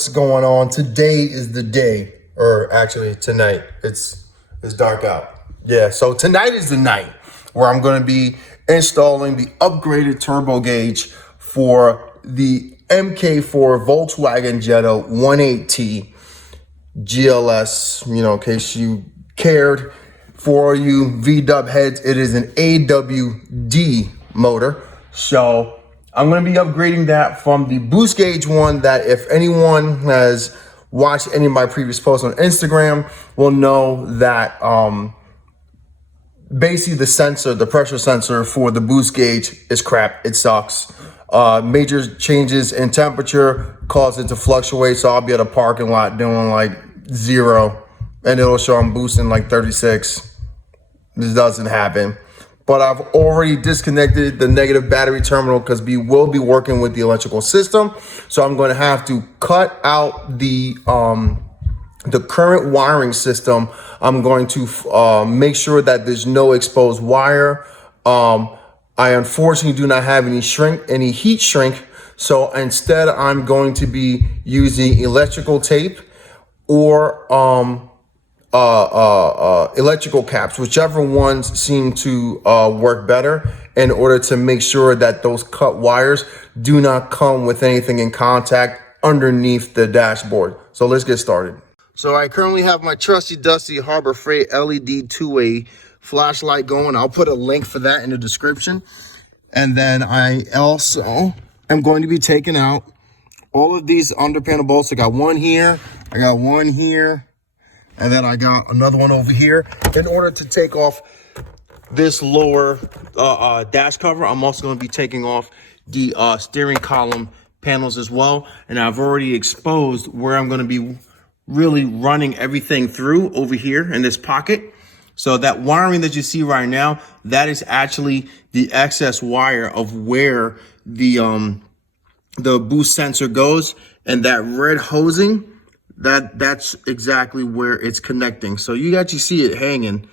what's going on? Today is the day, or actually tonight. It's dark out. Yeah, so tonight is the night where I'm going to be installing the upgraded turbo gauge for the MK4 Volkswagen Jetta 180 GLS. You know, in case you cared, for you VW heads, it is an AWD motor. So I'm going to be upgrading that from the boost gauge one that, if anyone has watched any of my previous posts on Instagram, will know that basically the sensor, the pressure sensor for the boost gauge is crap. It sucks. Major changes in temperature cause it to fluctuate. So I'll be at a parking lot doing like 0 and it'll show I'm boosting like 36. This doesn't happen. But I've already disconnected the negative battery terminal because we will be working with the electrical system. So I'm going to have to cut out the current wiring system. I'm going to make sure that there's no exposed wire. I unfortunately do not have any heat shrink. So instead, I'm going to be using electrical tape or electrical caps, whichever ones seem to work better, in order to make sure that those cut wires do not come with anything in contact underneath the dashboard. So let's get started. So I currently have my trusty dusty Harbor Freight LED 2-way flashlight going. I'll put a link for that in the description. And then I also am going to be taking out all of these under panel bolts. I got one here, I got one here, and then I got another one over here. In order to take off this lower dash cover, I'm also going to be taking off the steering column panels as well. And I've already exposed where I'm going to be really running everything through over here in this pocket. So that wiring that you see right now, that is actually the excess wire of where the boost sensor goes. And that red hosing, that's exactly where it's connecting. So you actually see it hanging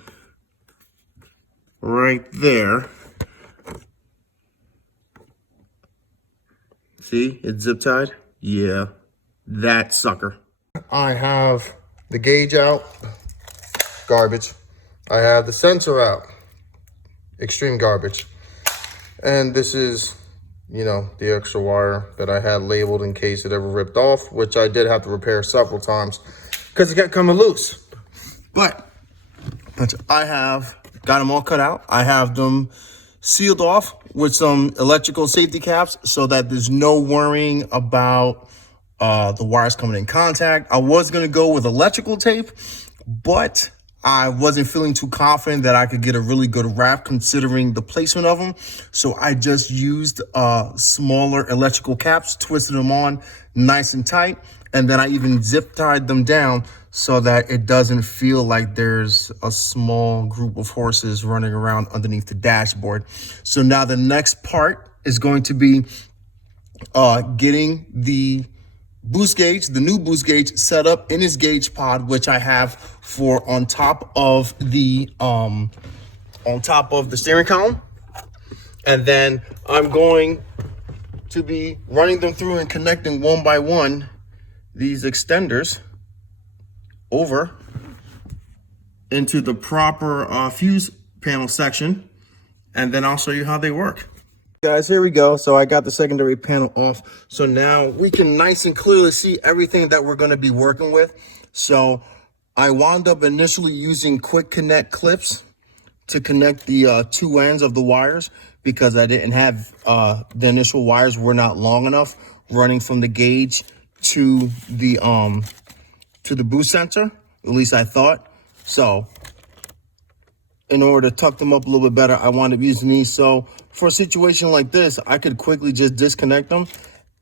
right there. See, it's zip tied. Yeah, that sucker. I have the gauge out, garbage. I have the sensor out, extreme garbage. And this is, you know, the extra wire that I had labeled in case it ever ripped off, which I did have to repair several times because it kept coming loose. But I have got them all cut out. I have them sealed off with some electrical safety caps so that there's no worrying about the wires coming in contact. I was going to go with electrical tape, but I wasn't feeling too confident that I could get a really good wrap considering the placement of them. So I just used smaller electrical caps, twisted them on nice and tight. And then I even zip tied them down so that it doesn't feel like there's a small group of horses running around underneath the dashboard. So now the next part is going to be getting the boost gauge, the new boost gauge, set up in his gauge pod, which I have for on top of the steering column. And then I'm going to be running them through and connecting one by one these extenders over into the proper fuse panel section, and then I'll show you how they work. Guys, here we go. So I got the secondary panel off. So now we can nice and clearly see everything that we're going to be working with. So I wound up initially using quick connect clips to connect the two ends of the wires because I didn't have the initial wires were not long enough running from the gauge to the boost sensor. At least I thought. So in order to tuck them up a little bit better, I wound up using these. So for a situation like this, I could quickly just disconnect them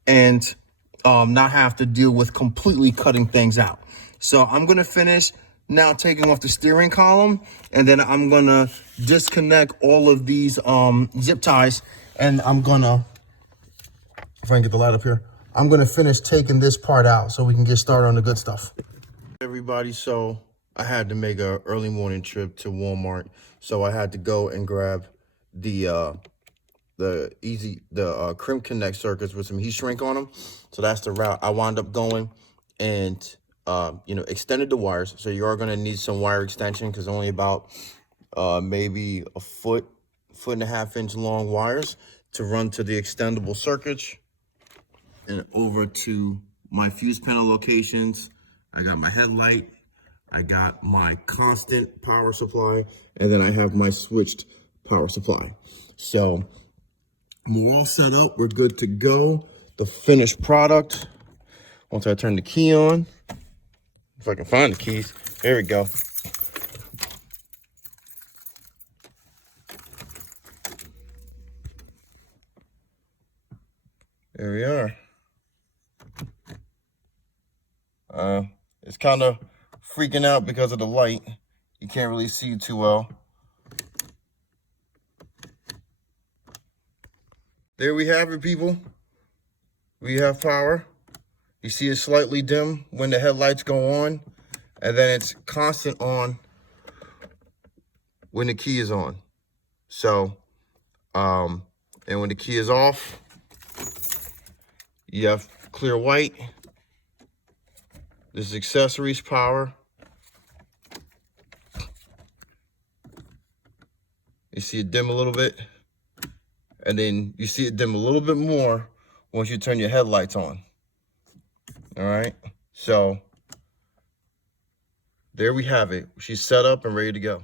and not have to deal with completely cutting things out. So I'm going to finish now taking off the steering column, and then I'm going to disconnect all of these zip ties, and I'm going to, if I can get the light up here, I'm going to finish taking this part out so we can get started on the good stuff. Everybody, so I had to make an early morning trip to Walmart, so I had to go and grab the crimp connect circuits with some heat shrink on them. So that's the route I wound up going. and extended the wires. So you are going to need some wire extension, because only about maybe a foot and a half inch long wires to run to the extendable circuits and over to my fuse panel locations. I got my headlight, I got my constant power supply, and then I have my switched power supply. So we're all set up, we're good to go. The finished product, once I turn the key on, if I can find the keys, there we go. There we are. It's kind of freaking out because of the light. You can't really see too well. There we have it, people. We have power. You see it slightly dim when the headlights go on, and then it's constant on when the key is on. So, and when the key is off, you have clear white. This is accessories power. You see it dim a little bit, and then you see it dim a little bit more once you turn your headlights on. All right, so there we have it. She's set up and ready to go.